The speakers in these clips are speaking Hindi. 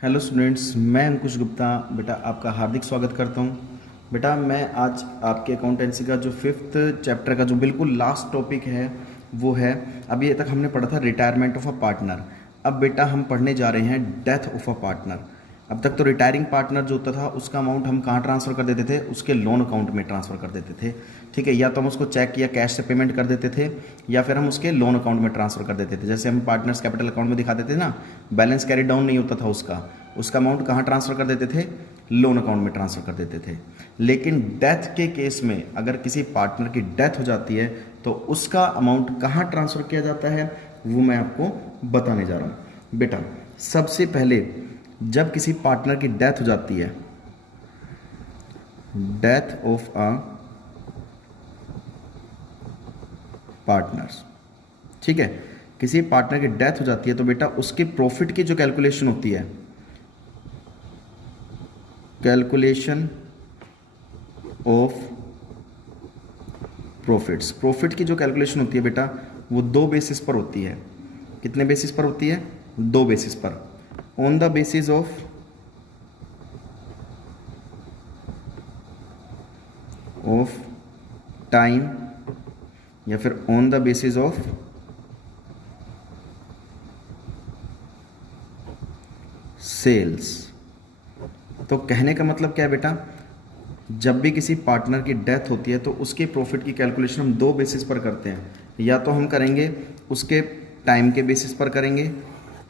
हेलो स्टूडेंट्स, मैं अंकुश गुप्ता बेटा आपका हार्दिक स्वागत करता हूं। बेटा मैं आज आपके अकाउंटेंसी का जो फिफ्थ चैप्टर का जो बिल्कुल लास्ट टॉपिक है वो है, अभी तक हमने पढ़ा था रिटायरमेंट ऑफ अ पार्टनर। अब बेटा हम पढ़ने जा रहे हैं डेथ ऑफ अ पार्टनर। अब तक तो रिटायरिंग पार्टनर जो होता था उसका अमाउंट हम कहाँ ट्रांसफ़र कर देते थे, उसके लोन अकाउंट में ट्रांसफ़र कर देते थे। ठीक है, या तो हम उसको चेक या कैश से पेमेंट कर देते थे या फिर हम उसके लोन अकाउंट में ट्रांसफ़र कर देते थे। जैसे हम पार्टनर्स कैपिटल अकाउंट में दिखाते थे ना, बैलेंस कैरी डाउन नहीं होता था उसका अमाउंट कहाँ ट्रांसफ़र कर देते थे, लोन अकाउंट में ट्रांसफ़र कर देते थे। लेकिन डेथ के केस में अगर किसी पार्टनर की डेथ हो जाती है तो उसका अमाउंट कहाँ ट्रांसफ़र किया जाता है वो मैं आपको बताने जा रहा हूँ। बेटा सबसे पहले जब किसी पार्टनर की डेथ हो जाती है, डेथ ऑफ अ पार्टनर्स, ठीक है, किसी पार्टनर की डेथ हो जाती है तो बेटा उसके प्रॉफिट की जो कैलकुलेशन होती है, कैलकुलेशन ऑफ प्रॉफिट्स, प्रॉफिट की जो कैलकुलेशन होती है बेटा वो दो बेसिस पर होती है। कितने बेसिस पर होती है? दो बेसिस पर। On the basis of time या फिर on the basis of sales. तो कहने का मतलब क्या है बेटा, जब भी किसी पार्टनर की डेथ होती है तो उसके प्रॉफिट की कैलकुलेशन हम दो बेसिस पर करते हैं। या तो हम करेंगे उसके टाइम के बेसिस पर करेंगे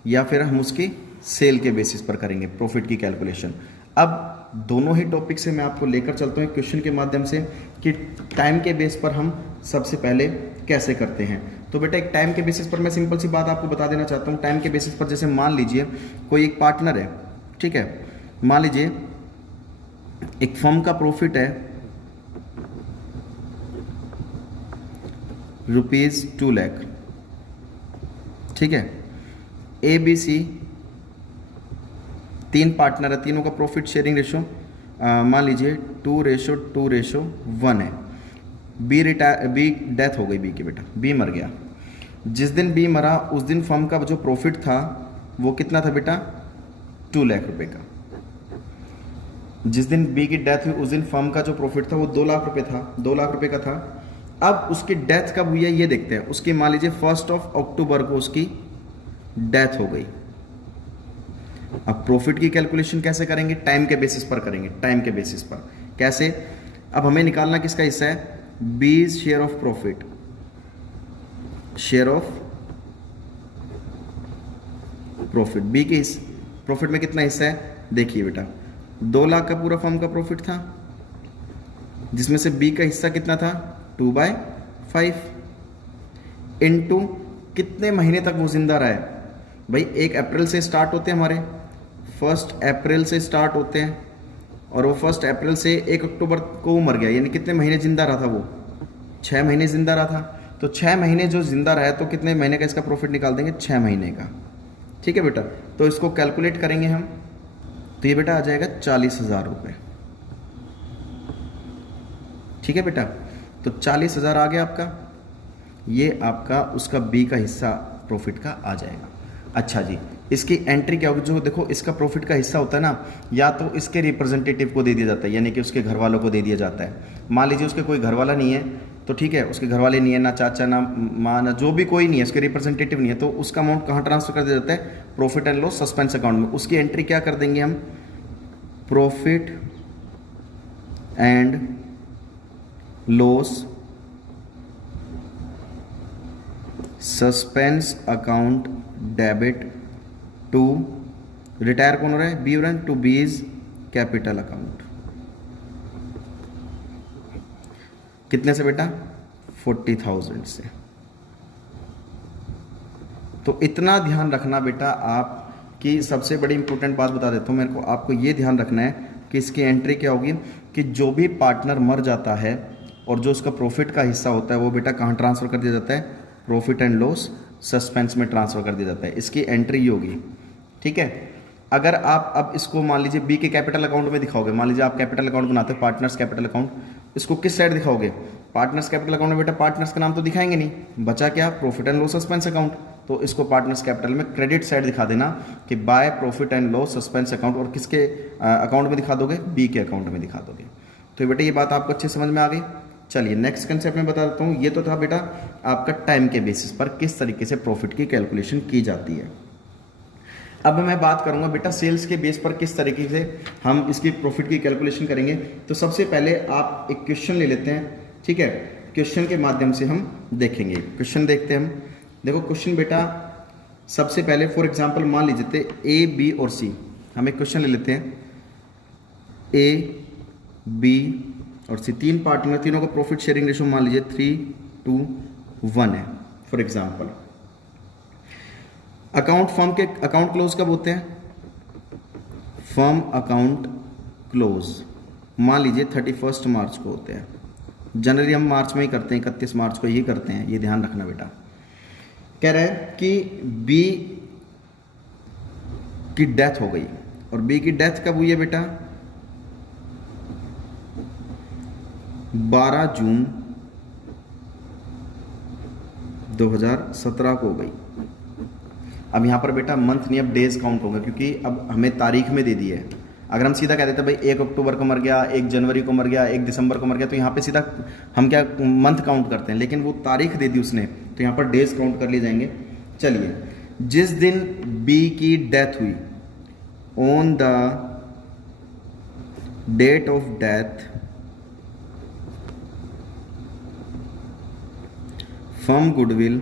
या फिर हम उसकी सेल के बेसिस पर करेंगे प्रॉफिट की कैलकुलेशन। अब दोनों ही टॉपिक से मैं आपको लेकर चलता हूँ क्वेश्चन के माध्यम से कि टाइम के बेस पर हम सबसे पहले कैसे करते हैं। तो बेटा एक टाइम के बेसिस पर मैं सिंपल सी बात आपको बता देना चाहता हूँ। टाइम के बेसिस पर जैसे मान लीजिए कोई एक पार्टनर है, ठीक है, मान लीजिए एक फर्म का प्रॉफिट है ₹2 लाख, ठीक है, ए बी सी तीन पार्टनर है, तीनों का प्रॉफिट शेयरिंग रेशो मान लीजिए 2:1 है। बी डेथ हो गई, बी की बेटा बी मर गया। जिस दिन बी मरा उस दिन फर्म का जो प्रॉफिट था वो कितना था बेटा, 2 लाख रुपए का। जिस दिन बी की डेथ हुई उस दिन फर्म का जो प्रॉफिट था वो 2 लाख रुपए था, 2 लाख रुपए का था। अब उसकी डेथ कब हुई है ये देखते हैं। उसकी मान लीजिए 1 अक्टूबर को उसकी डेथ हो गई। अब प्रॉफिट की कैलकुलेशन कैसे करेंगे? टाइम के बेसिस पर करेंगे। टाइम के बेसिस पर कैसे? अब हमें निकालना किसका हिस्सा है, B share of profit, share of profit. B के प्रॉफिट में कितना हिस्सा है? देखिए बेटा 2 लाख का पूरा फर्म का प्रॉफिट था, जिसमें से बी का हिस्सा कितना था, 2/5 इनटू कितने महीने तक वो जिंदा रहा है। भाई 1 अप्रैल से स्टार्ट होते हैं हमारे, 1 अप्रैल से स्टार्ट होते हैं और वो 1 अप्रैल से 1 अक्टूबर को वो मर गया, यानी कितने महीने जिंदा रहा था वो, 6 महीने जिंदा रहा था। तो 6 महीने जो जिंदा रहा है तो कितने महीने का इसका प्रॉफिट निकाल देंगे, 6 महीने का। ठीक है बेटा, तो इसको कैलकुलेट करेंगे हम, तो ये बेटा आ जाएगा 40,000 रुपये। ठीक है बेटा, तो 40,000 आ गया आपका, ये आपका उसका बी का हिस्सा प्रॉफिट का आ जाएगा। अच्छा जी, इसकी एंट्री क्या होगी? जो देखो इसका प्रॉफिट का हिस्सा होता है ना, या तो इसके रिप्रेजेंटेटिव को दे दिया जाता है, यानी कि उसके घर वालों को दे दिया जाता है। मान लीजिए उसके कोई घर वाला नहीं है तो ठीक है, उसके घर वाले नहीं है, ना चाचा ना माँ ना जो भी कोई नहीं है, उसके रिप्रेजेंटेटिव नहीं है, तो उसका अमाउंट कहाँ ट्रांसफर कर दिया जाता है, profit and loss suspense account में। उसकी एंट्री क्या कर देंगे हम, profit and loss suspense account debit to, retire कौन हो रहा है, बी हो रहा है, टू बीज कैपिटल अकाउंट। कितने से बेटा, 40,000 से। तो इतना ध्यान रखना बेटा आप, कि सबसे बड़ी इंपॉर्टेंट बात बता देता हूँ मेरे को, आपको ये ध्यान रखना है कि इसकी एंट्री क्या होगी, कि जो भी पार्टनर मर जाता है और जो उसका प्रॉफिट का हिस्सा होता है वो बेटा कहाँ ट्रांसफ़र कर दिया जाता है, प्रॉफिट एंड लॉस सस्पेंस में ट्रांसफ़र कर दिया जाता है। इसकी एंट्री ये होगी। ठीक है, अगर आप अब इसको मान लीजिए बी के कैपिटल अकाउंट में दिखाओगे, मान लीजिए आप कैपिटल अकाउंट बनाते हैं, पार्टनर्स कैपिटल अकाउंट, इसको किस साइड दिखाओगे, पार्टनर्स कैपिटल अकाउंट में बेटा पार्टनर्स का नाम तो दिखाएंगे नहीं, बचा क्या, profit and loss suspense account. तो इसको पार्टनर्स कैपिटल में क्रेडिट साइड दिखा देना कि by profit and loss suspense account, और किसके अकाउंट में दिखा दोगे, बी के अकाउंट में दिखा दोगे। तो बेटा ये बात आपको अच्छे समझ में आ गई। चलिए नेक्स्ट कंसेप्ट में बता देता हूँ। ये तो था बेटा आपका टाइम के बेसिस पर किस तरीके से प्रॉफिट की कैलकुलेशन की जाती है। अब मैं बात करूंगा बेटा सेल्स के बेस पर किस तरीके से हम इसकी प्रॉफिट की कैलकुलेशन करेंगे। तो सबसे पहले आप एक क्वेश्चन ले लेते हैं, ठीक है, क्वेश्चन के माध्यम से हम देखेंगे। क्वेश्चन देखते हैं हम। देखो क्वेश्चन बेटा सबसे पहले फॉर एग्जांपल मान लीजिए ए बी और सी, हम एक क्वेश्चन ले लेते हैं। ए बी और सी तीन पार्टनर, तीनों का प्रॉफिट शेयरिंग रेशो मान लीजिए 3:1 है फॉर एग्जांपल। अकाउंट फर्म के अकाउंट क्लोज कब होते हैं, फर्म अकाउंट क्लोज मान लीजिए 31 मार्च को होते हैं। जनरली हम मार्च में ही करते हैं, 31 मार्च को ही करते हैं, ये ध्यान रखना बेटा। कह रहा है कि बी की डेथ हो गई, और बी की डेथ कब हुई है बेटा, 12 जून 2017 को हो गई। अब यहाँ पर बेटा मंथ नहीं, अब डेज काउंट होगा, क्योंकि अब हमें तारीख में दे दी है। अगर हम सीधा कह देते भाई 1 अक्टूबर को मर गया, 1 जनवरी को मर गया, 1 दिसंबर को मर गया, तो यहाँ पे सीधा हम क्या मंथ काउंट करते हैं, लेकिन वो तारीख दे दी उसने, तो यहाँ पर डेज काउंट कर लिए जाएंगे। चलिए, जिस दिन बी की डेथ हुई, on the date of death firm goodwill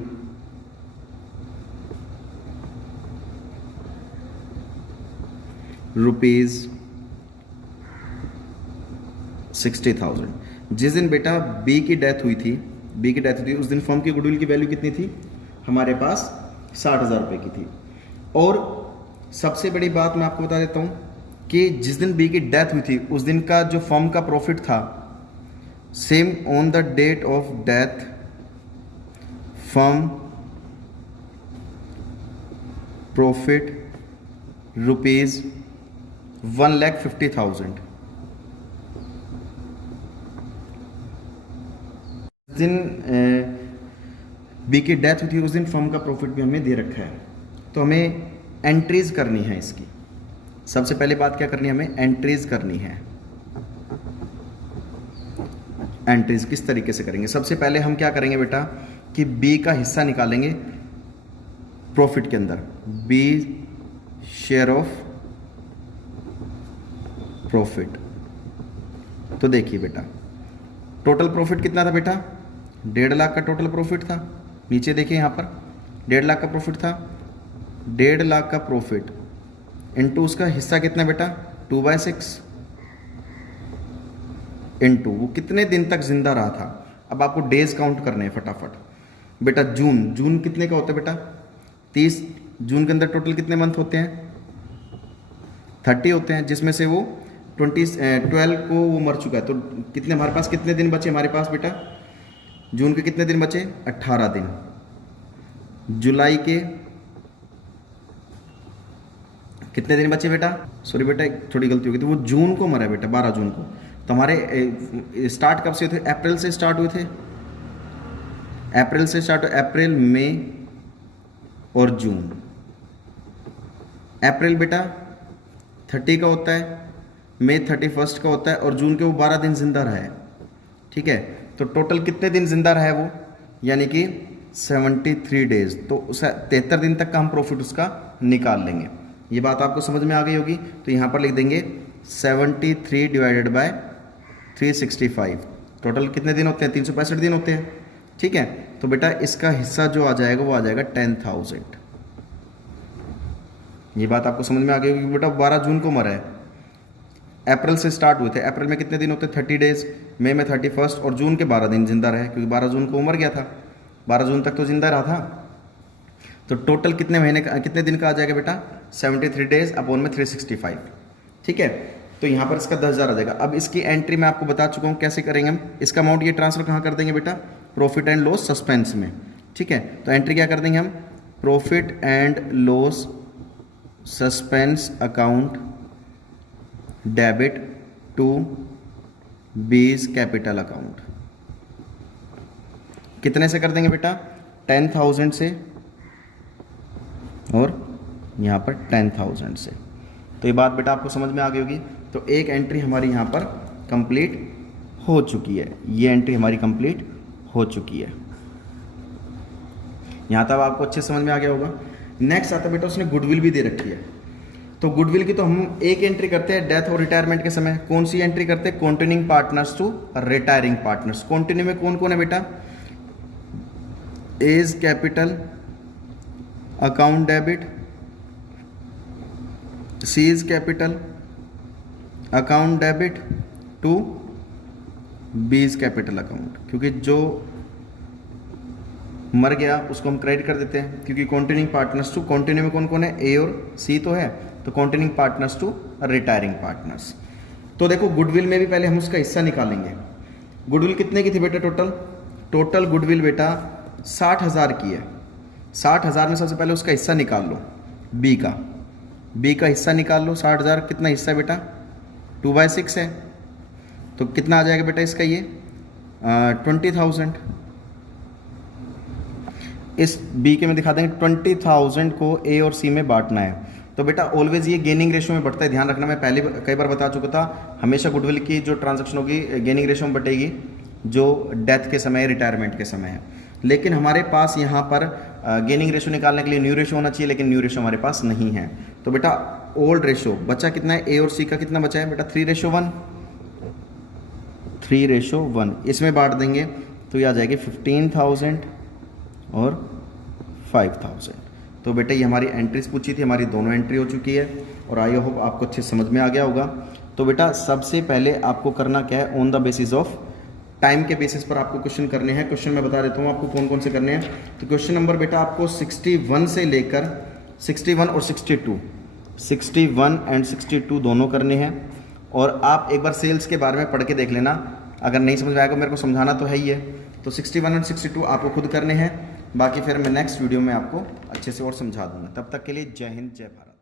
rupees 60,000। जिस दिन बेटा बी की डेथ हुई थी, उस दिन फर्म की गुडविल की वैल्यू कितनी थी, हमारे पास 60,000 रुपये की थी। और सबसे बड़ी बात मैं आपको बता देता हूं कि जिस दिन बी की डेथ हुई थी उस दिन का जो फर्म का प्रॉफिट था, same on the date of death firm profit rupees 1,50,000। जिस दिन बी की डेथ हुई थी उस दिन फर्म का प्रॉफिट भी हमें दे रखा है, तो हमें एंट्रीज करनी है इसकी। सबसे पहले बात क्या करनी है, हमें एंट्रीज करनी है। एंट्रीज किस तरीके से करेंगे, सबसे पहले हम क्या करेंगे बेटा कि बी का हिस्सा निकालेंगे प्रॉफिट के अंदर, बी शेयर ऑफ प्रॉफिट। तो देखिए बेटा टोटल प्रॉफिट कितना था बेटा, 1.5 लाख का टोटल प्रॉफिट था। नीचे देखिए यहाँ पर 1.5 लाख का प्रॉफिट था, 1.5 लाख का प्रॉफिट इनटू उसका हिस्सा कितना बेटा 2/6 इनटू वो कितने दिन तक जिंदा रहा था। अब आपको डेज काउंट करने हैं फटाफट बेटा। जून कितने का होता है बेटा, 30। जून के अंदर टोटल कितने मंथ होते हैं, 30 होते हैं, जिसमें से वो 12 को वो मर चुका है। तो कितने हमारे पास कितने दिन बचे हमारे पास बेटा, जून के कितने दिन बचे, 18 दिन। जुलाई के कितने दिन बचे बेटा, सॉरी बेटा एक थोड़ी गलती हो गई थी, वो जून को मरा बेटा, 12 जून को। तो हमारे स्टार्ट कब से थे, अप्रैल से स्टार्ट हुए थे, अप्रैल से स्टार्ट, अप्रैल मई और जून। अप्रैल बेटा 30 का होता है, मई 31 का होता है, और जून के वो 12 दिन जिंदा रहा है, ठीक है। तो टोटल कितने दिन जिंदा रहा है वो, यानी कि 73 डेज। तो उस 73 दिन तक का हम प्रॉफिट उसका निकाल लेंगे। ये बात आपको समझ में आ गई होगी। तो यहाँ पर लिख देंगे 73 डिवाइडेड बाय 365। टोटल कितने दिन होते हैं, 365 दिन होते हैं, ठीक है। तो बेटा इसका हिस्सा जो आ जाएगा वो आ जाएगा 10,000। ये बात आपको समझ में आ गई होगी बेटा। 12 जून को मरा है, अप्रैल से स्टार्ट हुए थे, अप्रैल में कितने दिन होते हैं 30 डेज, मई में 31, और जून के 12 दिन जिंदा रहे, क्योंकि 12 जून को मर गया था, 12 जून तक तो जिंदा रहा था। तो टोटल कितने महीने का, कितने दिन का आ जाएगा बेटा, 73 डेज अपॉन में 365, ठीक है। तो यहाँ पर इसका 10,000 आ जाएगा। अब इसकी एंट्री मैं आपको बता चुका हूँ कैसे करेंगे हम। इसका अमाउंट ये ट्रांसफर कहाँ कर देंगे बेटा, प्रॉफिट एंड लॉस सस्पेंस में, ठीक है। तो एंट्री क्या कर देंगे हम, profit and loss suspense account debit to B's capital account. कितने से कर देंगे बेटा, 10,000 से और यहाँ पर 10,000 से। तो ये बात बेटा आपको समझ में आ गई होगी। तो एक एंट्री हमारी यहाँ पर कंप्लीट हो चुकी है, ये एंट्री हमारी कंप्लीट हो चुकी है। यहाँ तक आपको अच्छे समझ में आ गया होगा। नेक्स्ट आता बेटा उसने गुडविल भी दे रखी है। तो गुडविल की तो हम एक एंट्री करते हैं डेथ और रिटायरमेंट के समय। कौन सी एंट्री करते हैं? Continuing partners to retiring partners. Continue में कौन कौन है बेटा? A's capital, account debit, C's capital, account debit to B's capital account. क्योंकि जो मर गया उसको हम क्रेडिट कर देते हैं, क्योंकि कंटिन्यूइंग पार्टनर्स टू, कंटिन्यू में कौन कौन है? ए और सी तो है, तो continuing partners to retiring partners. तो देखो गुडविल में भी पहले हम उसका हिस्सा निकालेंगे। गुडविल कितने की थी बेटा? टोटल गुडविल बेटा 60,000 की है। 60,000 में सबसे पहले उसका हिस्सा निकाल लो, बी का हिस्सा निकाल लो। 60,000 कितना हिस्सा है बेटा? 2/6 है। तो कितना आ जाएगा बेटा इसका? ये 20,000। इस बी के में दिखा देंगे 20,000 को ए और सी में बांटना है। तो बेटा ऑलवेज ये गेनिंग रेशो में बढ़ता है, ध्यान रखना। मैं पहले कई बार बता चुका था, हमेशा गुडविल की जो ट्रांजैक्शन होगी गेनिंग रेशो में बटेगी, जो डेथ के समय, रिटायरमेंट के समय है। लेकिन हमारे पास यहाँ पर गेनिंग रेशो निकालने के लिए न्यू रेशो होना चाहिए, लेकिन न्यू रेशो हमारे पास नहीं है। तो बेटा ओल्ड रेशो बचा कितना है? ए और सी का कितना बचा है बेटा? 3:1। 3:1 इसमें बांट देंगे तो ये आ जाएगी 15,000 और 5,000। तो बेटा ये हमारी एंट्रीज पूछी थी, हमारी दोनों एंट्री हो चुकी है और आई होप आपको अच्छे समझ में आ गया होगा। तो बेटा सबसे पहले आपको करना क्या है? On the basis of time के बेसिस पर आपको क्वेश्चन करने हैं। क्वेश्चन मैं बता देता हूँ आपको कौन कौन से करने हैं। तो क्वेश्चन नंबर बेटा आपको 61 से लेकर 61 और 62, 61 एंड 62 दोनों करने हैं। और आप एक बार सेल्स के बारे में पढ़ के देख लेना, अगर नहीं समझ में आएगा, मेरे को समझाना तो है ही है। तो 61 एंड 62 आपको खुद करने हैं, बाकी फिर मैं नेक्स्ट वीडियो में आपको अच्छे से और समझा दूंगा। तब तक के लिए जय हिंद, जय भारत।